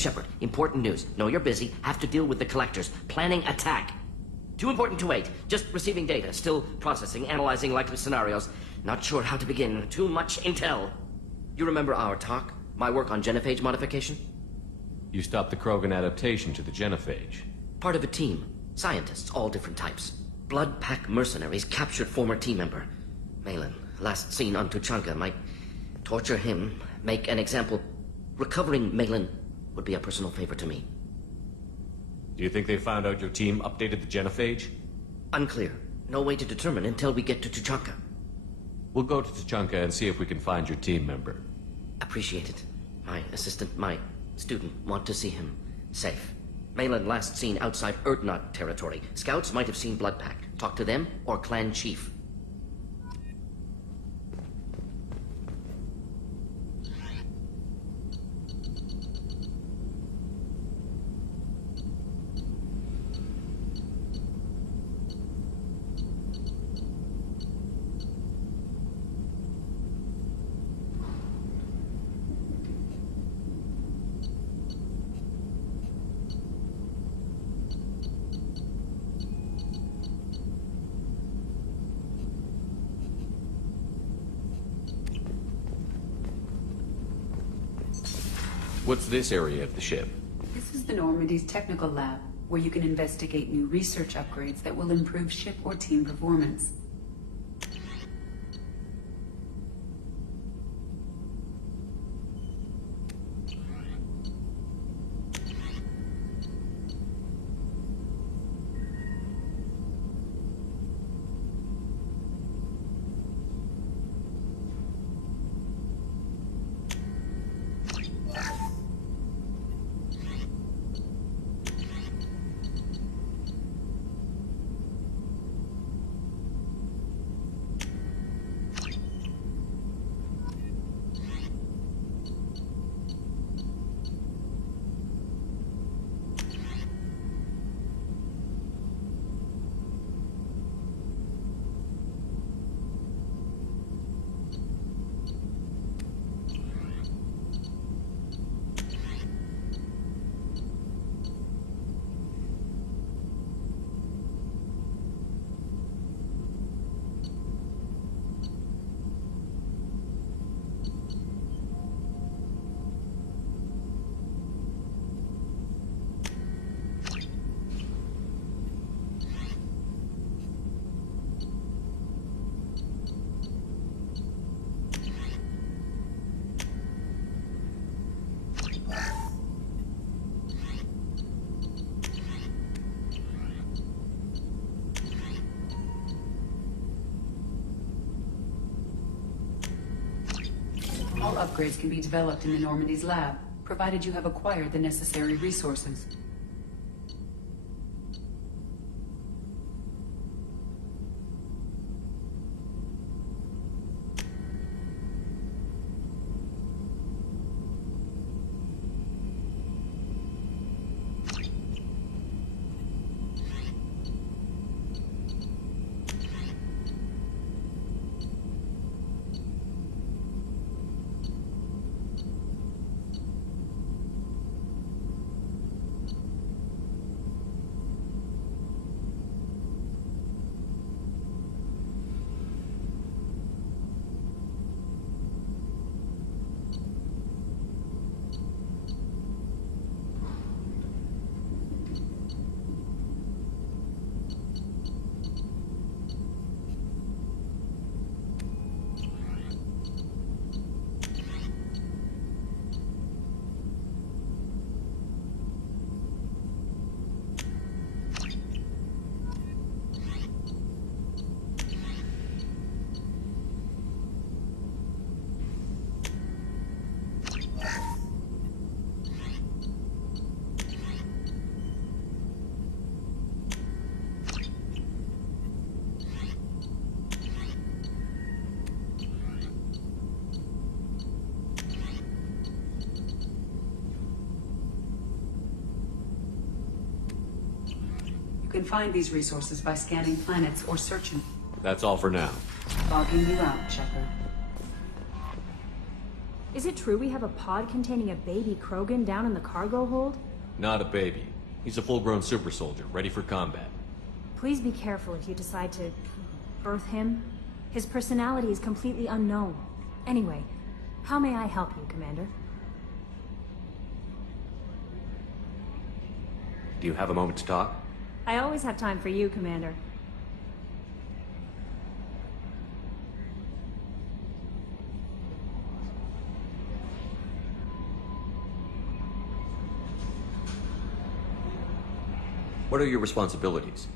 Shepard, important news. Know you're busy. Have to deal with the collectors. Planning attack. Too important to wait. Just receiving data. Still processing, analyzing likely scenarios. Not sure how to begin. Too much intel. You remember our talk? My work on genophage modification? You stopped the Krogan adaptation to the genophage. Part of a team. Scientists, all different types. Blood Pack mercenaries captured former team member. Malin, last seen on Tuchanka, might torture him, make an example. Recovering Malin would be a personal favor to me. Do you think they found out your team updated the genophage? Unclear. No way to determine until we get to Tuchanka. We'll go to Tuchanka and see if we can find your team member. Appreciate it. My assistant, my student, want to see him safe. Malin last seen outside Erdnot territory. Scouts might have seen Blood Pack. Talk to them or clan chief. What's this area of the ship? This is the Normandy's technical lab, where you can investigate new research upgrades that will improve ship or team performance. All upgrades can be developed in the Normandy's lab, provided you have acquired the necessary resources. You can find these resources by scanning planets or searching. That's all for now. Logging you out, Shepard. Is it true we have a pod containing a baby Krogan down in the cargo hold? Not a baby. He's a full-grown super soldier, ready for combat. Please be careful if you decide to birth him. His personality is completely unknown. Anyway, how may I help you, Commander? Do you have a moment to talk? I always have time for you, Commander. What are your responsibilities?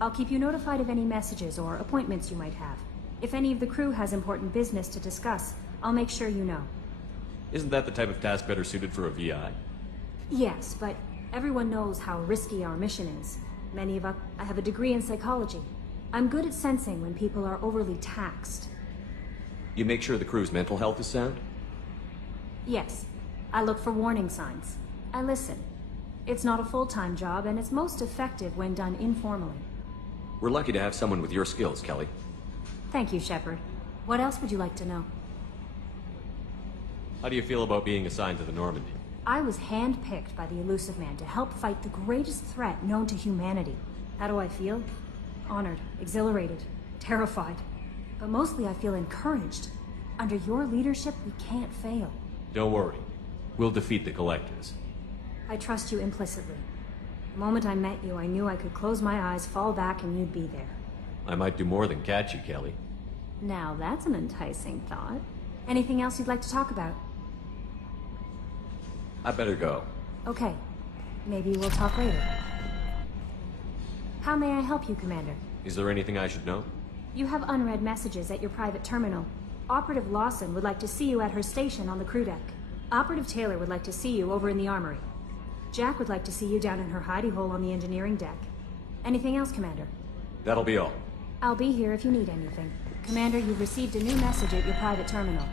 I'll keep you notified of any messages or appointments you might have. If any of the crew has important business to discuss, I'll make sure you know. Isn't that the type of task better suited for a VI? Yes, but everyone knows how risky our mission is. Many of us have a degree in psychology. I'm good at sensing when people are overly taxed. You make sure the crew's mental health is sound? Yes, I look for warning signs. I listen. It's not a full-time job, and it's most effective when done informally. We're lucky to have someone with your skills, Kelly. Thank you, Shepard. What else would you like to know? How do you feel about being assigned to the Normandy? I was handpicked by the Elusive Man to help fight the greatest threat known to humanity. How do I feel? Honored, exhilarated, terrified. But mostly I feel encouraged. Under your leadership, we can't fail. Don't worry. We'll defeat the Collectors. I trust you implicitly. The moment I met you, I knew I could close my eyes, fall back, and you'd be there. I might do more than catch you, Kelly. Now that's an enticing thought. Anything else you'd like to talk about? I better go. Okay. Maybe we'll talk later. How may I help you, Commander? Is there anything I should know? You have unread messages at your private terminal. Operative Lawson would like to see you at her station on the crew deck. Operative Taylor would like to see you over in the armory. Jack would like to see you down in her hidey hole on the engineering deck. Anything else, Commander? That'll be all. I'll be here if you need anything. Commander, you've received a new message at your private terminal.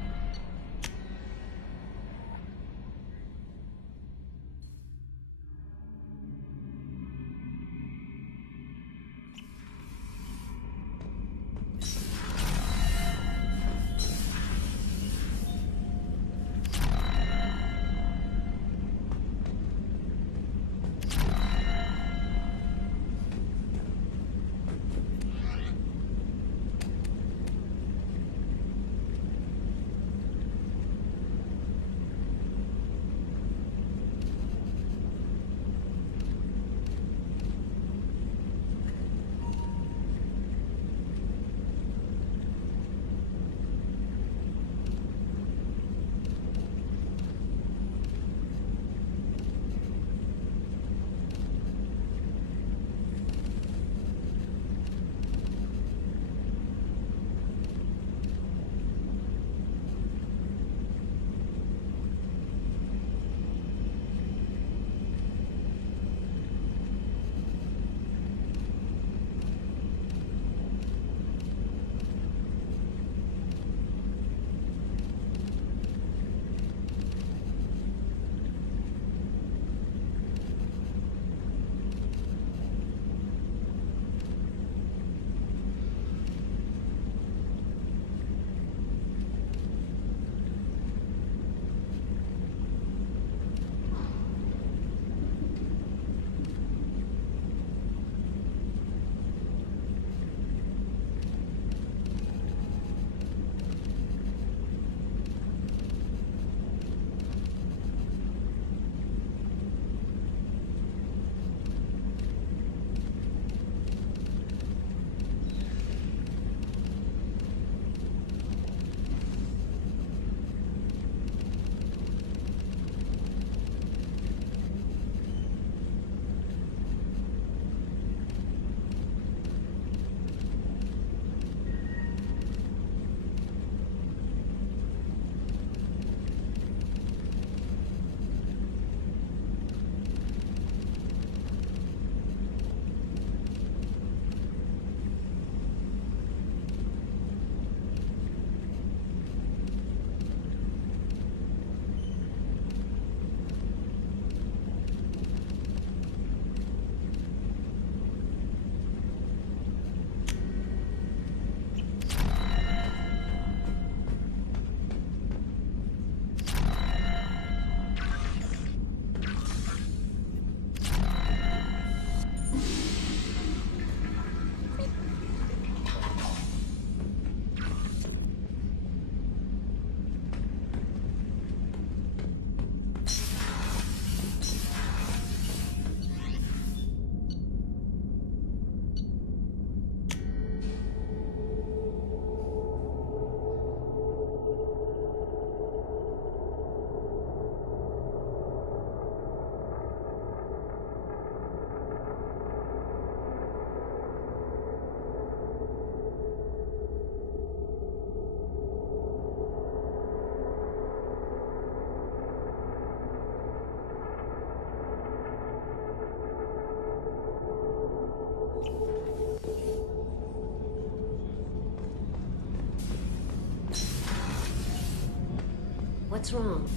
What's wrong?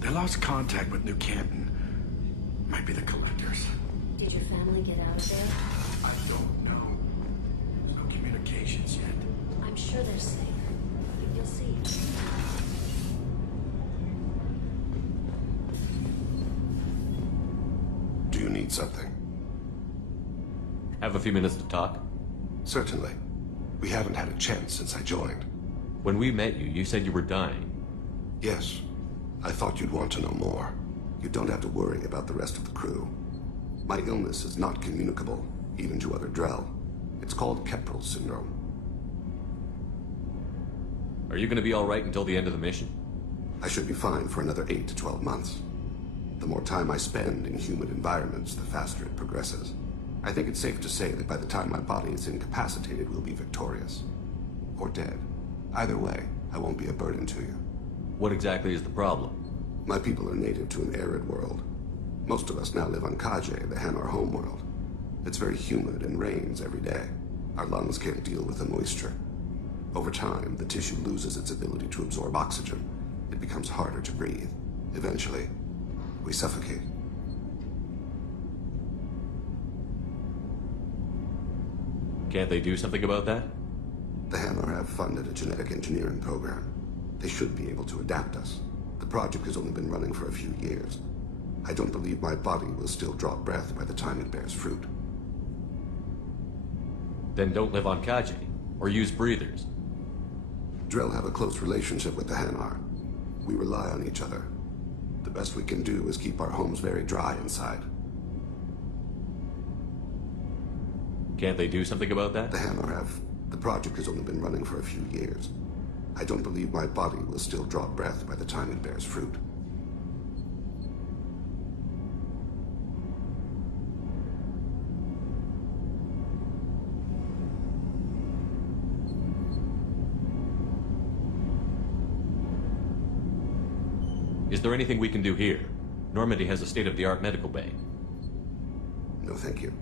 They lost contact with New Canton. Might be the collectors. Did your family get out of there? I don't know. There's no communications yet. I'm sure they're safe. You'll see. Do you need something? Have a few minutes to talk? Certainly. We haven't had a chance since I joined. When we met you, you said you were dying. Yes. I thought you'd want to know more. You don't have to worry about the rest of the crew. My illness is not communicable, even to other Drell. It's called Keprel syndrome. Are you going to be all right until the end of the mission? I should be fine for another 8 to 12 months. The more time I spend in humid environments, the faster it progresses. I think it's safe to say that by the time my body is incapacitated, we'll be victorious. Or dead. Either way, I won't be a burden to you. What exactly is the problem? My people are native to an arid world. Most of us now live on Kaje, the Hanar homeworld. It's very humid and rains every day. Our lungs can't deal with the moisture. Over time, the tissue loses its ability to absorb oxygen. It becomes harder to breathe. Eventually, we suffocate. Can't they do something about that? The Hanar have funded a genetic engineering program. They should be able to adapt us. The project has only been running for a few years. I don't believe my body will still draw breath by the time it bears fruit. Then don't live on Kaje, or use breathers. Drell have a close relationship with the Hanar. We rely on each other. The best we can do is keep our homes very dry inside. Can't they do something about that? The Hanar have. The project has only been running for a few years. I don't believe my body will still draw breath by the time it bears fruit. Is there anything we can do here? Normandy has a state-of-the-art medical bay. No, thank you.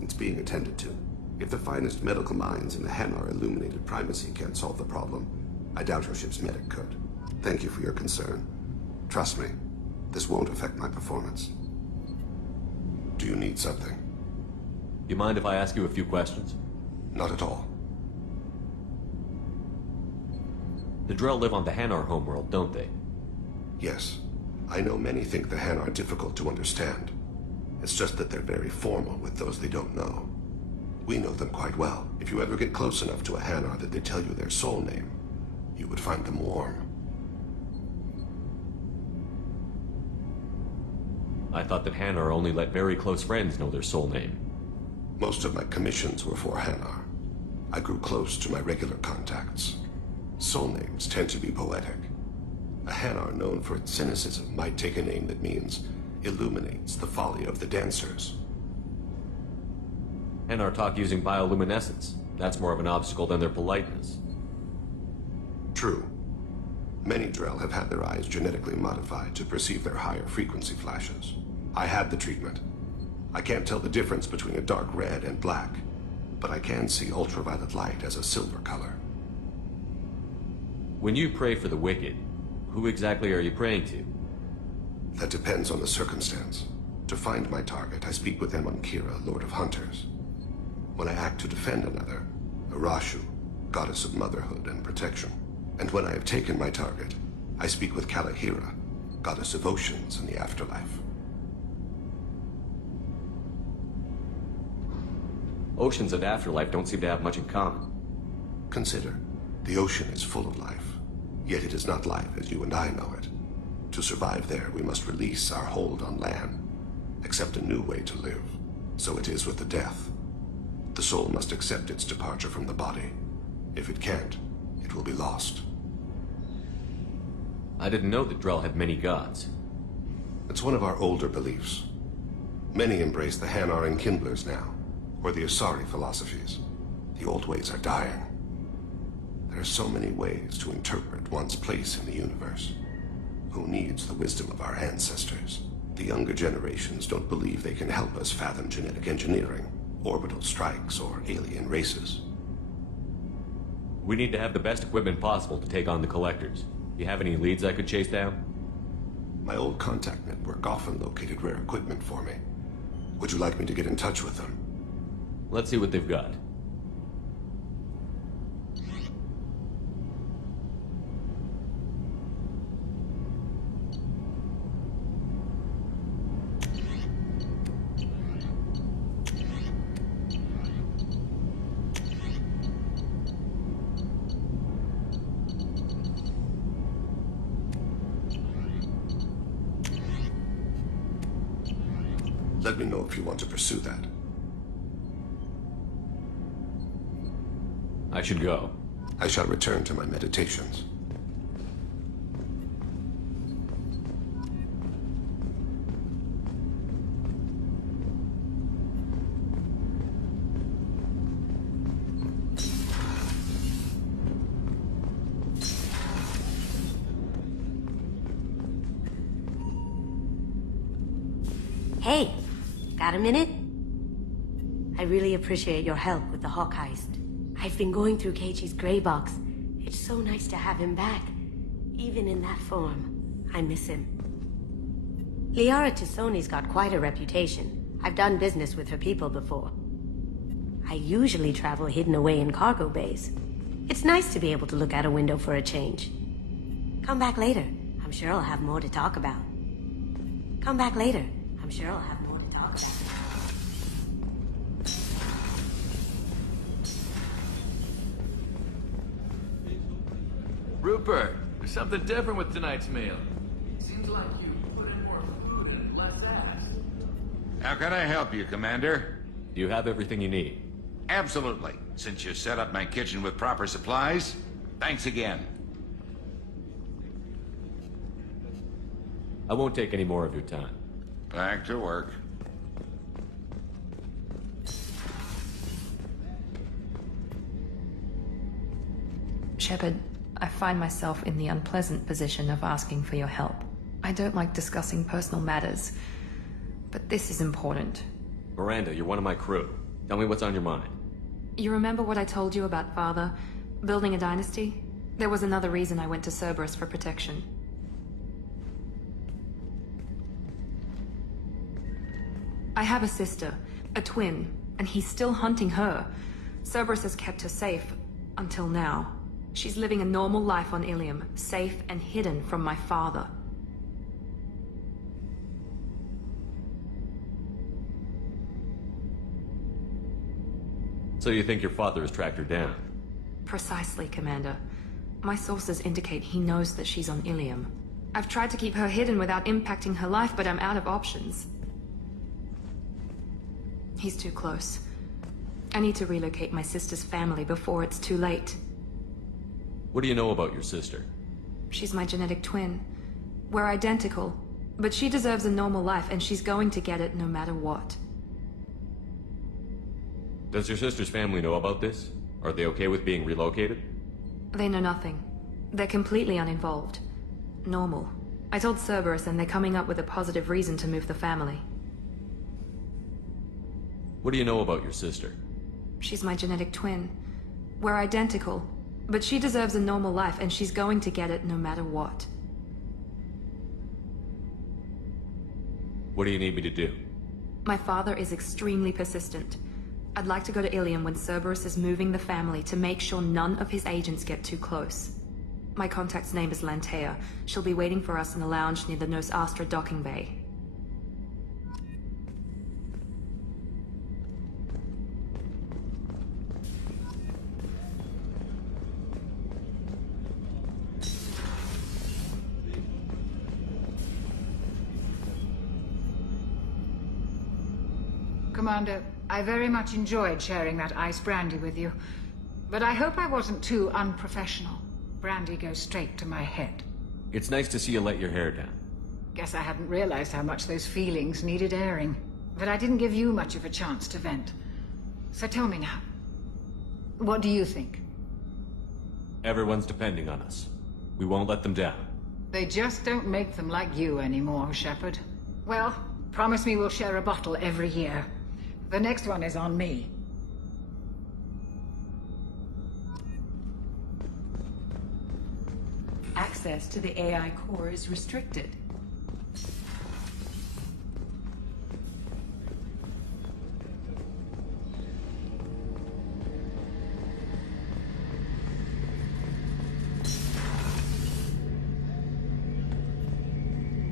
It's being attended to. If the finest medical minds in the Hanar illuminated primacy can't solve the problem, I doubt your ship's medic could. Thank you for your concern. Trust me, this won't affect my performance. Do you need something? You mind if I ask you a few questions? Not at all. The Drell live on the Hanar homeworld, don't they? Yes. I know many think the Hanar are difficult to understand. It's just that they're very formal with those they don't know. We know them quite well. If you ever get close enough to a Hanar that they tell you their soul name, you would find them warm. I thought that Hanar only let very close friends know their soul name. Most of my commissions were for Hanar. I grew close to my regular contacts. Soul names tend to be poetic. A Hanar known for its cynicism might take a name that means illuminates the folly of the dancers. Hanar talk using bioluminescence. That's more of an obstacle than their politeness. True. Many Drell have had their eyes genetically modified to perceive their higher frequency flashes. I had the treatment. I can't tell the difference between a dark red and black, but I can see ultraviolet light as a silver color. When you pray for the wicked, who exactly are you praying to? That depends on the circumstance. To find my target, I speak with Kira, Lord of Hunters. When I act to defend another, Arashu, Goddess of Motherhood and Protection. And when I have taken my target, I speak with Kalahira, Goddess of Oceans and the Afterlife. Oceans and afterlife don't seem to have much in common. Consider, the ocean is full of life, yet it is not life as you and I know it. To survive there, we must release our hold on land, accept a new way to live. So it is with the death. The soul must accept its departure from the body. If it can't, it will be lost. I didn't know that Drell had many gods. It's one of our older beliefs. Many embrace the Hanar and Kindlers now, or the Asari philosophies. The old ways are dying. There are so many ways to interpret one's place in the universe. Who needs the wisdom of our ancestors? The younger generations don't believe they can help us fathom genetic engineering, orbital strikes, or alien races. We need to have the best equipment possible to take on the collectors. You have any leads I could chase down? My old contact network often located rare equipment for me. Would you like me to get in touch with them? Let's see what they've got. Let me know if you want to pursue that. I should go. I shall return to my meditations. Hey, got a minute? I really appreciate your help with the Hawk heist. I've been going through Keiichi's gray box. It's so nice to have him back, even in that form. I miss him. Liara T'Soni's got quite a reputation. I've done business with her people before. I usually travel hidden away in cargo bays. It's nice to be able to look out a window for a change. Come back later. I'm sure I'll have more to talk about. Come back later. I'm sure I'll have more to talk about. Rupert, there's something different with tonight's meal. Seems like you put in more food and less ass. How can I help you, Commander? Do you have everything you need? Absolutely. Since you set up my kitchen with proper supplies, thanks again. I won't take any more of your time. Back to work. Shepard, I find myself in the unpleasant position of asking for your help. I don't like discussing personal matters, but this is important. Miranda, you're one of my crew. Tell me what's on your mind. You remember what I told you about Father? Building a dynasty? There was another reason I went to Cerberus for protection. I have a sister, a twin, and he's still hunting her. Cerberus has kept her safe, until now. She's living a normal life on Ilium, safe and hidden from my father. So you think your father has tracked her down? Precisely, Commander. My sources indicate he knows that she's on Ilium. I've tried to keep her hidden without impacting her life, but I'm out of options. He's too close. I need to relocate my sister's family before it's too late. What do you know about your sister? She's my genetic twin. We're identical, but she deserves a normal life, and she's going to get it no matter what. Does your sister's family know about this? Are they okay with being relocated? They know nothing. They're completely uninvolved. Normal. I told Cerberus, and they're coming up with a positive reason to move the family. What do you know about your sister? She's my genetic twin. We're identical, but she deserves a normal life, and she's going to get it no matter what. What do you need me to do? My father is extremely persistent. I'd like to go to Ilium when Cerberus is moving the family to make sure none of his agents get too close. My contact's name is Lantea. She'll be waiting for us in the lounge near the Nos Astra docking bay. Commander, I very much enjoyed sharing that ice brandy with you. But I hope I wasn't too unprofessional. Brandy goes straight to my head. It's nice to see you let your hair down. Guess I hadn't realized how much those feelings needed airing. But I didn't give you much of a chance to vent. So tell me now. What do you think? Everyone's depending on us. We won't let them down. They just don't make them like you anymore, Shepard. Well, promise me we'll share a bottle every year. The next one is on me. Access to the AI core is restricted.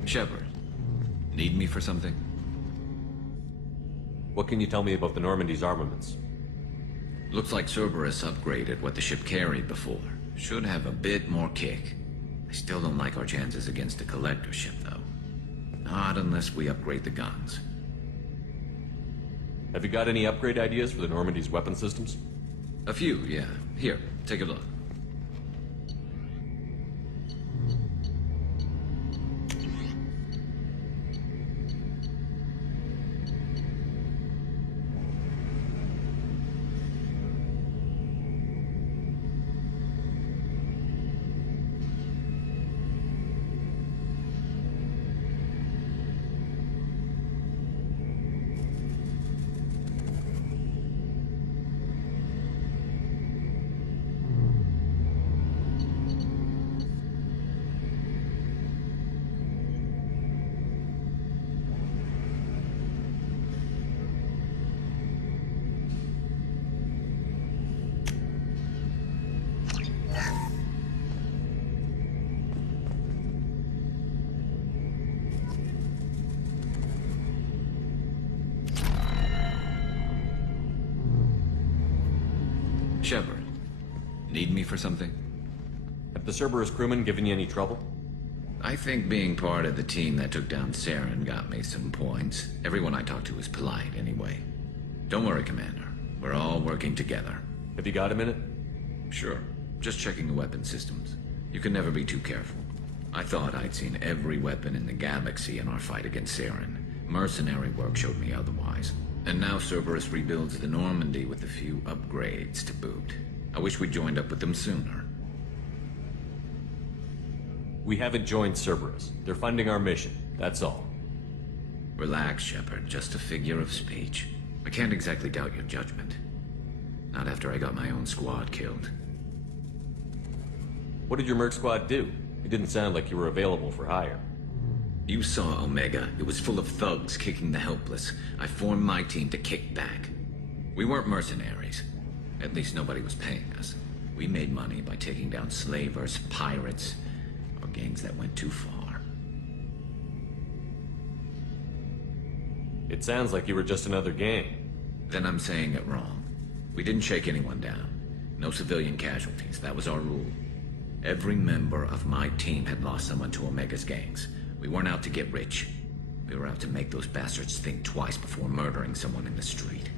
Shepard, need me for something? What can you tell me about the Normandy's armaments? Looks like Cerberus upgraded what the ship carried before. Should have a bit more kick. I still don't like our chances against a collector ship, though. Not unless we upgrade the guns. Have you got any upgrade ideas for the Normandy's weapon systems? A few, yeah. Here, take a look. Shepard, need me for something? Have the Cerberus crewmen given you any trouble? I think being part of the team that took down Saren got me some points. Everyone I talked to was polite, anyway. Don't worry, Commander. We're all working together. Have you got a minute? Sure. Just checking the weapon systems. You can never be too careful. I thought I'd seen every weapon in the galaxy in our fight against Saren. Mercenary work showed me otherwise. And now Cerberus rebuilds the Normandy with a few upgrades to boot. I wish we'd joined up with them sooner. We haven't joined Cerberus. They're funding our mission, that's all. Relax, Shepard. Just a figure of speech. I can't exactly doubt your judgment. Not after I got my own squad killed. What did your merc squad do? It didn't sound like you were available for hire. You saw Omega. It was full of thugs kicking the helpless. I formed my team to kick back. We weren't mercenaries. At least nobody was paying us. We made money by taking down slavers, pirates, or gangs that went too far. It sounds like you were just another gang. Then I'm saying it wrong. We didn't shake anyone down. No civilian casualties. That was our rule. Every member of my team had lost someone to Omega's gangs. We weren't out to get rich. We were out to make those bastards think twice before murdering someone in the street.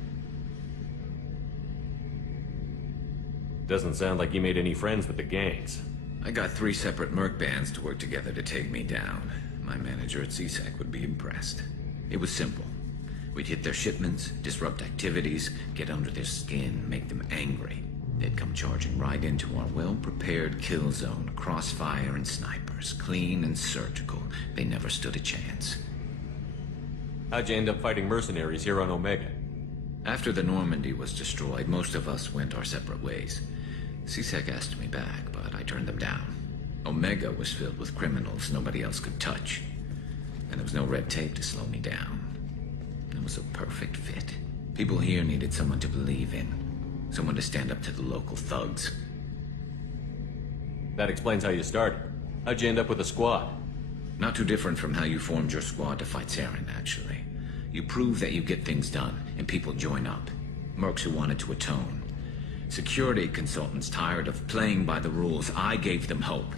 Doesn't sound like you made any friends with the gangs. I got 3 separate merc bands to work together to take me down. My manager at CSEC would be impressed. It was simple. We'd hit their shipments, disrupt activities, get under their skin, make them angry. They'd come charging right into our well-prepared kill zone, crossfire and snipers, clean and surgical. They never stood a chance. How'd you end up fighting mercenaries here on Omega? After the Normandy was destroyed, most of us went our separate ways. CSEC asked me back, but I turned them down. Omega was filled with criminals nobody else could touch. And there was no red tape to slow me down. It was a perfect fit. People here needed someone to believe in. Someone to stand up to the local thugs. That explains how you started. How'd you end up with a squad? Not too different from how you formed your squad to fight Saren, actually. You prove that you get things done, and people join up. Mercs who wanted to atone. Security consultants tired of playing by the rules. I gave them hope.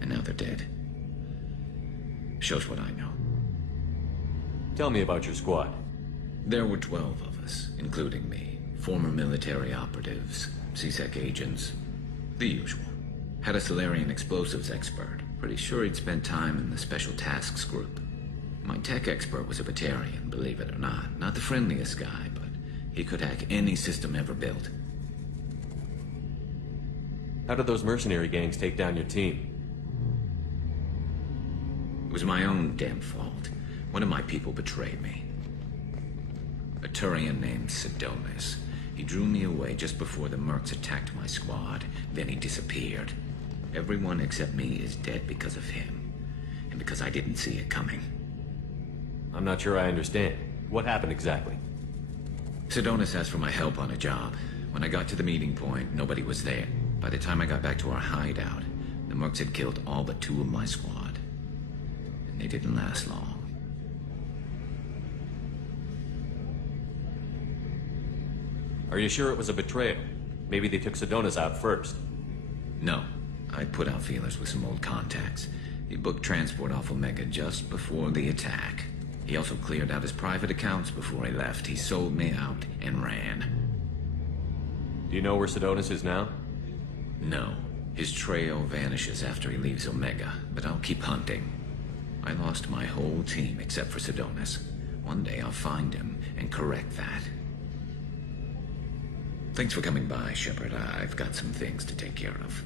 And now they're dead. Shows what I know. Tell me about your squad. There were 12 of us, including me. Former military operatives, CSEC agents, the usual. Had a Solarian explosives expert. Pretty sure he'd spent time in the Special Tasks group. My tech expert was a Batarian, believe it or not. Not the friendliest guy, but he could hack any system ever built. How did those mercenary gangs take down your team? It was my own damn fault. One of my people betrayed me. A Turian named Sidonis. He drew me away just before the mercs attacked my squad. Then he disappeared. Everyone except me is dead because of him. And because I didn't see it coming. I'm not sure I understand. What happened exactly? Sidonis asked for my help on a job. When I got to the meeting point, nobody was there. By the time I got back to our hideout, the mercs had killed all but 2 of my squad. They didn't last long. Are you sure it was a betrayal? Maybe they took Sedona's out first. No. I put out feelers with some old contacts. He booked transport off Omega just before the attack. He also cleared out his private accounts before he left. He sold me out and ran. Do you know where Sedona's is now? No. His trail vanishes after he leaves Omega, but I'll keep hunting. I lost my whole team except for Sedona's. One day I'll find him and correct that. Thanks for coming by, Shepard. I've got some things to take care of.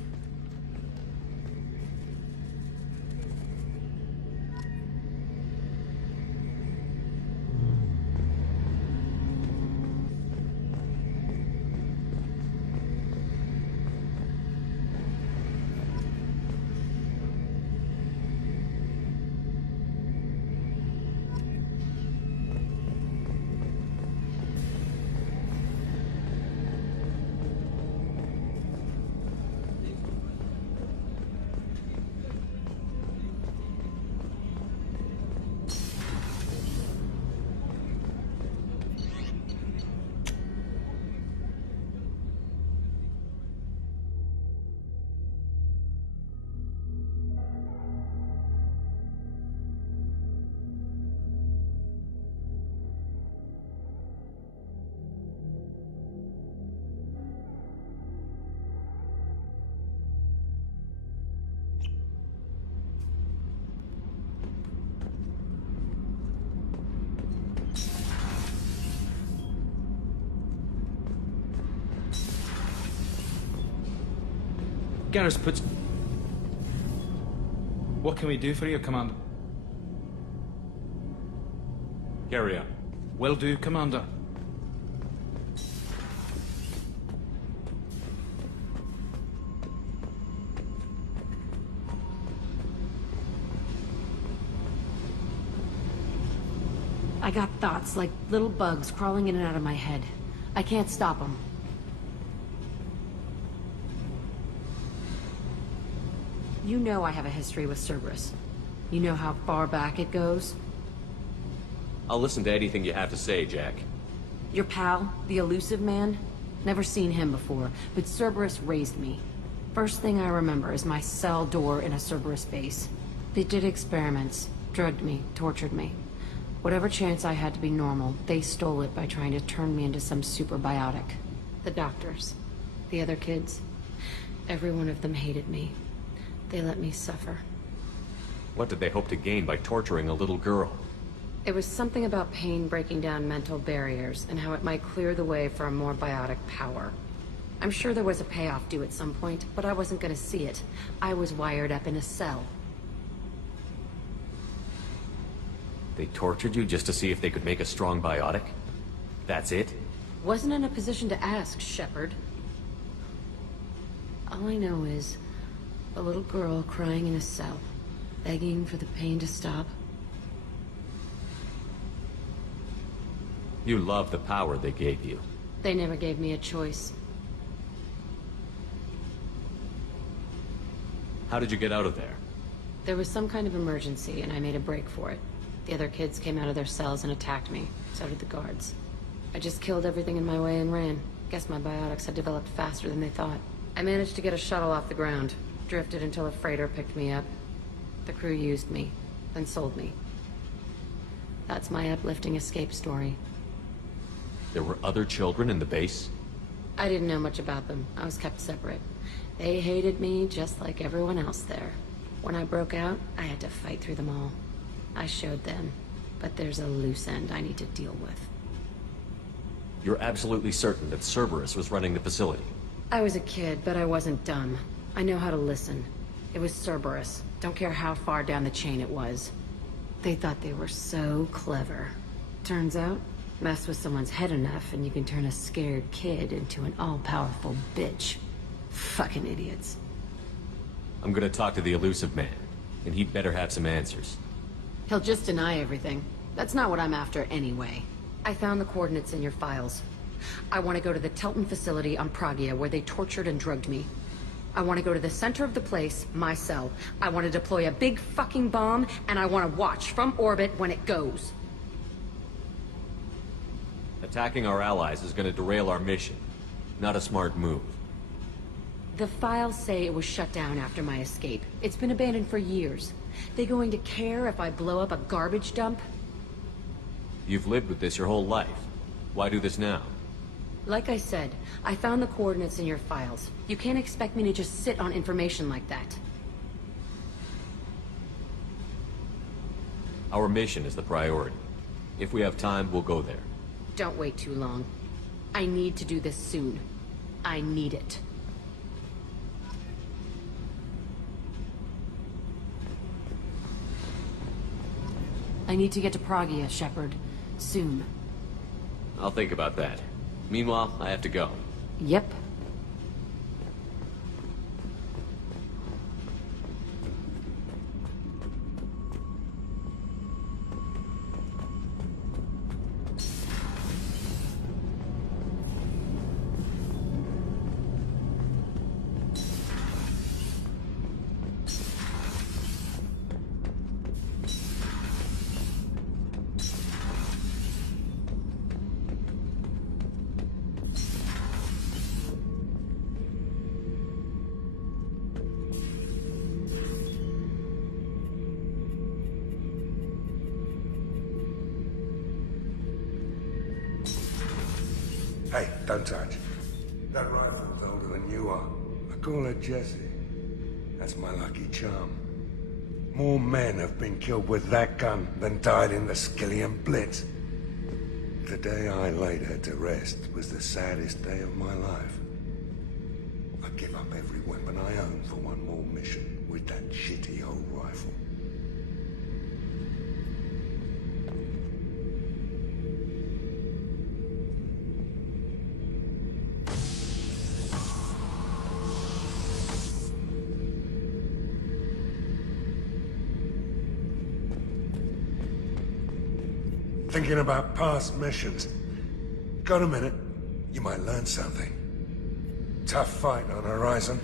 Garrus puts... What can we do for you, Commander? Carry on. Will do, Commander. I got thoughts like little bugs crawling in and out of my head. I can't stop them. You know I have a history with Cerberus. You know how far back it goes? I'll listen to anything you have to say, Jack. Your pal, the elusive man? Never seen him before, but Cerberus raised me. First thing I remember is my cell door in a Cerberus base. They did experiments, drugged me, tortured me. Whatever chance I had to be normal, they stole it by trying to turn me into some super biotic. The doctors, the other kids, every one of them hated me. They let me suffer. What did they hope to gain by torturing a little girl? It was something about pain breaking down mental barriers and how it might clear the way for a more biotic power. I'm sure there was a payoff due at some point, but I wasn't gonna see it. I was wired up in a cell. They tortured you just to see if they could make a strong biotic? That's it? Wasn't in a position to ask, Shepard. All I know is a little girl crying in a cell, begging for the pain to stop. You love the power they gave you. They never gave me a choice. How did you get out of there? There was some kind of emergency, and I made a break for it. The other kids came out of their cells and attacked me. So did the guards. I just killed everything in my way and ran. Guess my biotics had developed faster than they thought. I managed to get a shuttle off the ground. Drifted until a freighter picked me up. The crew used me, then sold me. That's my uplifting escape story. There were other children in the base? I didn't know much about them. I was kept separate. They hated me just like everyone else there. When I broke out, I had to fight through them all. I showed them, but there's a loose end I need to deal with. You're absolutely certain that Cerberus was running the facility? I was a kid, but I wasn't dumb. I know how to listen. It was Cerberus. Don't care how far down the chain it was. They thought they were so clever. Turns out, mess with someone's head enough and you can turn a scared kid into an all-powerful bitch. Fucking idiots. I'm gonna talk to the elusive man, and he'd better have some answers. He'll just deny everything. That's not what I'm after anyway. I found the coordinates in your files. I want to go to the Telton facility on Pragia where they tortured and drugged me. I want to go to the center of the place, my cell. I want to deploy a big fucking bomb, and I want to watch from orbit when it goes. Attacking our allies is gonna derail our mission. Not a smart move. The files say it was shut down after my escape. It's been abandoned for years. They going to care if I blow up a garbage dump? You've lived with this your whole life. Why do this now? Like I said, I found the coordinates in your files. You can't expect me to just sit on information like that. Our mission is the priority. If we have time, we'll go there. Don't wait too long. I need to do this soon. I need it. I need to get to Pragia, Shepard. Soon. I'll think about that. Meanwhile, I have to go. Yep. Hey, don't touch. That rifle's older than you are. I call her Jessie. That's my lucky charm. More men have been killed with that gun than died in the Skillian Blitz. The day I laid her to rest was the saddest day of my life. I give up every weapon I own for one more mission with that shitty old rifle. Thinking about past missions. Got a minute? You might learn something. Tough fight on Horizon.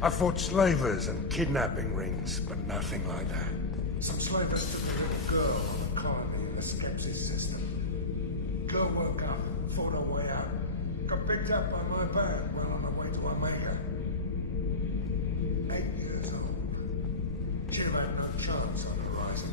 I fought slavers and kidnapping rings, but nothing like that. Some slavers took a little girl from a colony in the Skepsis system. Girl woke up, fought her way out. Got picked up by my band while on her way to Omega. 8 years old. She'll have no chance on Horizon.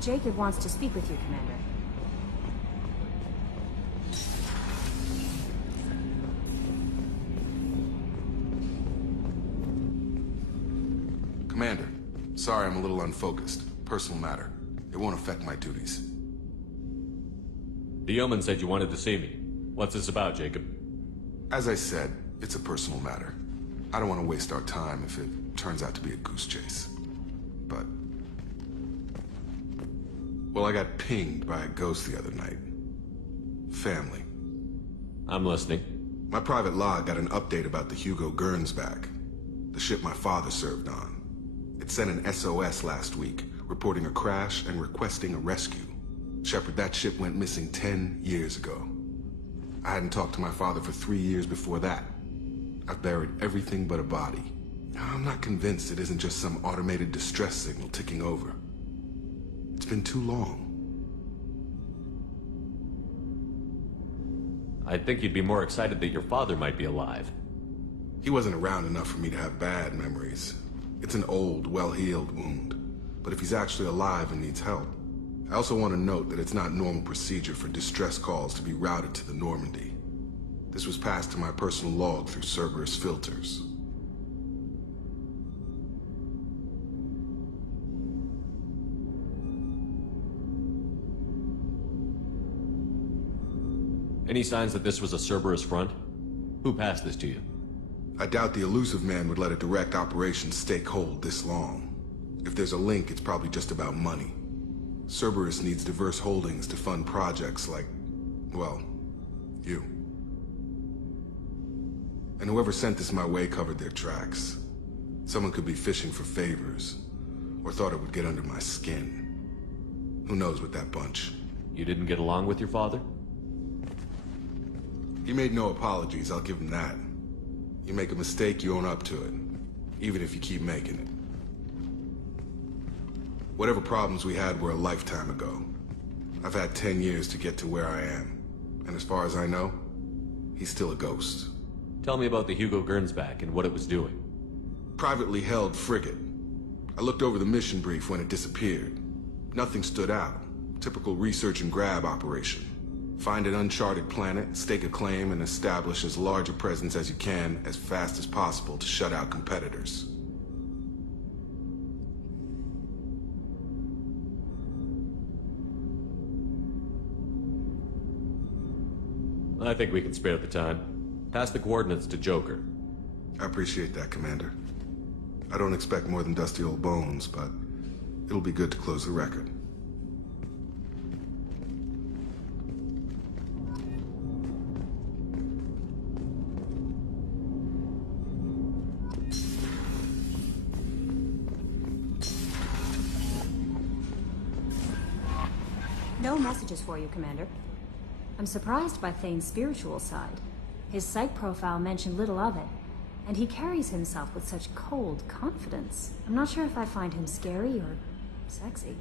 Jacob wants to speak with you, Commander. Commander, sorry I'm a little unfocused. Personal matter. It won't affect my duties. The yeoman said you wanted to see me. What's this about, Jacob? As I said, it's a personal matter. I don't want to waste our time if it turns out to be a goose chase. But... well, I got pinged by a ghost the other night. Family. I'm listening. My private log got an update about the Hugo Gurns back. The ship my father served on. It sent an SOS last week, reporting a crash and requesting a rescue. Shepard, that ship went missing 10 years ago. I hadn't talked to my father for 3 years before that. I've buried everything but a body. I'm not convinced it isn't just some automated distress signal ticking over. It's been too long. I'd think you'd be more excited that your father might be alive. He wasn't around enough for me to have bad memories. It's an old, well-healed wound. But if he's actually alive and needs help, I also want to note that it's not normal procedure for distress calls to be routed to the Normandy. This was passed to my personal log through Cerberus filters. Any signs that this was a Cerberus front? Who passed this to you? I doubt the elusive man would let a direct operation stake hold this long. If there's a link, it's probably just about money. Cerberus needs diverse holdings to fund projects like, well, you. And whoever sent this my way covered their tracks. Someone could be fishing for favors, or thought it would get under my skin. Who knows with that bunch? You didn't get along with your father? He made no apologies, I'll give him that. You make a mistake, you own up to it. Even if you keep making it. Whatever problems we had were a lifetime ago. I've had 10 years to get to where I am. And as far as I know, he's still a ghost. Tell me about the Hugo Gernsback and what it was doing. Privately held frigate. I looked over the mission brief when it disappeared. Nothing stood out. Typical research and grab operation. Find an uncharted planet, stake a claim, and establish as large a presence as you can as fast as possible to shut out competitors. I think we can spare the time. Pass the coordinates to Joker. I appreciate that, Commander. I don't expect more than dusty old bones, but it'll be good to close the record. No messages for you, Commander. I'm surprised by Thane's spiritual side. His psych profile mentioned little of it, and he carries himself with such cold confidence. I'm not sure if I find him scary or sexy.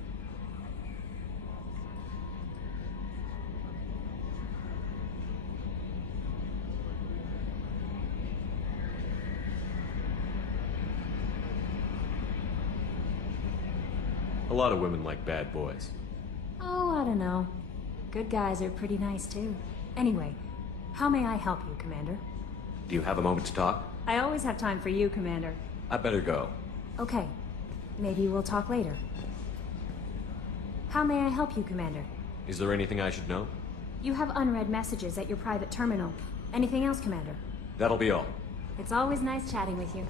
A lot of women like bad boys. Oh, I don't know. Good guys are pretty nice, too. Anyway, how may I help you, Commander? Do you have a moment to talk? I always have time for you, Commander. I better go. Okay. Maybe we'll talk later. How may I help you, Commander? Is there anything I should know? You have unread messages at your private terminal. Anything else, Commander? That'll be all. It's always nice chatting with you.